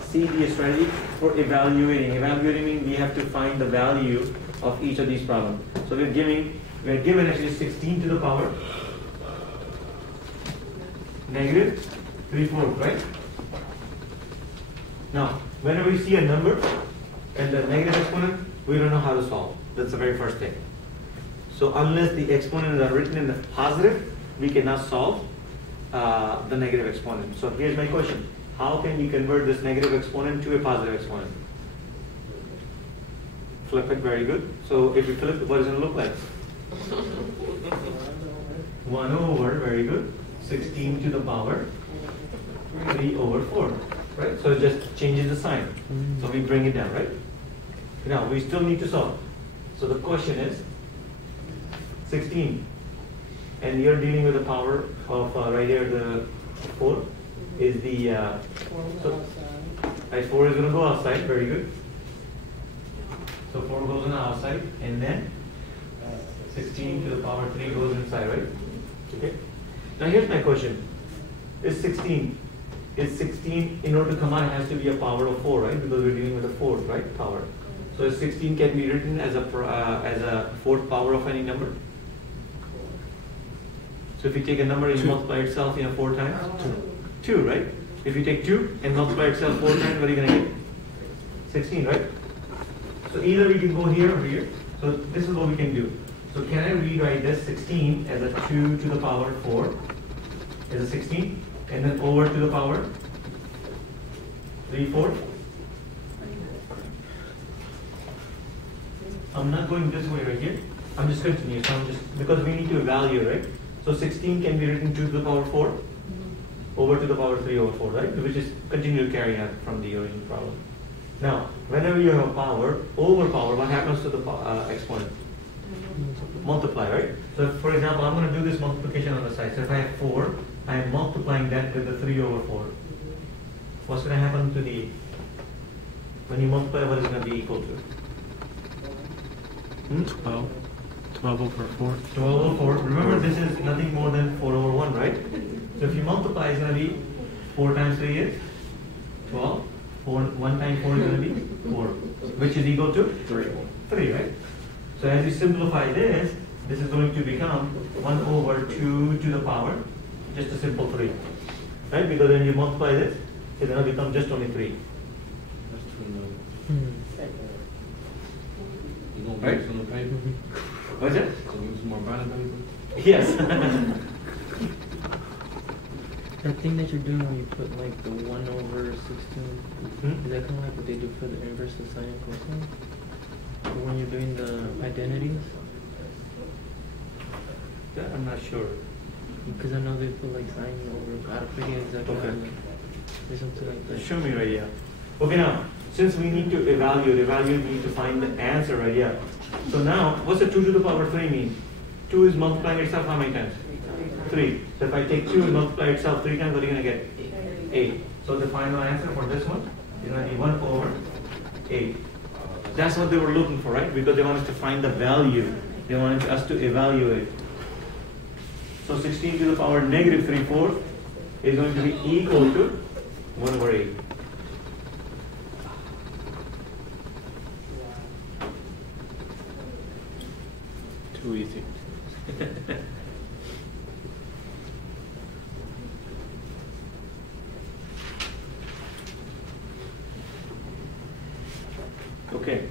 see the strategy for evaluating. Evaluating means we have to find the value of each of these problems. So we're given actually 16 to the power negative 3/4, right? Now, whenever we see a number and the negative exponent, we don't know how to solve. That's the very first thing. So unless the exponents are written in the positive, we cannot solve the negative exponent. So here's my question. How can we convert this negative exponent to a positive exponent? Flip it, very good. So if we flip it, what does it look like? 1 over, very good. 16 to the power 3/4, right? So it just changes the sign. So we bring it down, right? Now we still need to solve. So the question is 16, and you're dealing with the power of right here, the 4 is the right, 4 is going to go outside. Very good. So 4 goes on the outside, and then 16 to the power 3 goes inside, right? Okay. Now here's my question: Is 16 in order to come out, it has to be a power of 4, right? Because we're dealing with a fourth, right? Power. So 16 can be written as a fourth power of any number. So if you take a number and you multiply itself 4 times, 2, right? If you take 2 and multiply itself 4 times, what are you going to get? 16, right? So either we can go here or here. So this is what we can do. So can I rewrite this 16 as a 2 to the power 4 as a 16, and then over to the power 3/4? I'm not going this way right here. I'm just continuing. So I'm just, because we need to evaluate, right? So 16 can be written 2 to the power 4 over to the power 3/4, right? Which is continue to carry out from the original problem. Now, whenever you have a power over power, what happens to the exponent? Multiply, right? So for example, I'm going to do this multiplication on the side. So if I have 4, I am multiplying that with the 3/4. What's going to happen to the, when you multiply, what is it going to be equal to? 12. 12 over 4. 12 over 4. Remember, this is nothing more than 4/1, right? So if you multiply, it's going to be 4 times 3 is 12. 1 times 4 is going to be 4, which is equal to 3, right? So as you simplify this, this is going to become 1 over 2 to the power, just a simple 3, right? Because when you multiply this, it's going to become just only 3. That's too low. You gonna Right? put this on the paper? What's it? So use more brown paper? Yes. That thing that you're doing when you put like the 1 over 16, is that kind of like what they do for the inverse of sine and cosine? Or when you're doing the identities? Yeah, I'm not sure. Because I know they put like sine over, I forget exactly. Okay. There's something like that. Show me right here. Okay, now, since we need to evaluate, we need to find the answer right here. So now, what's the 2 to the power 3 mean? 2 is multiplying itself how many times? 3. So if I take 2 and multiply itself 3 times, what are you going to get? 8. So the final answer for this one is going to be 1 over 8. That's what they were looking for, right? Because they wanted to find the value. They wanted us to evaluate. So 16 to the power negative 3/4 is going to be equal to 1 over 8. Too easy. Okay.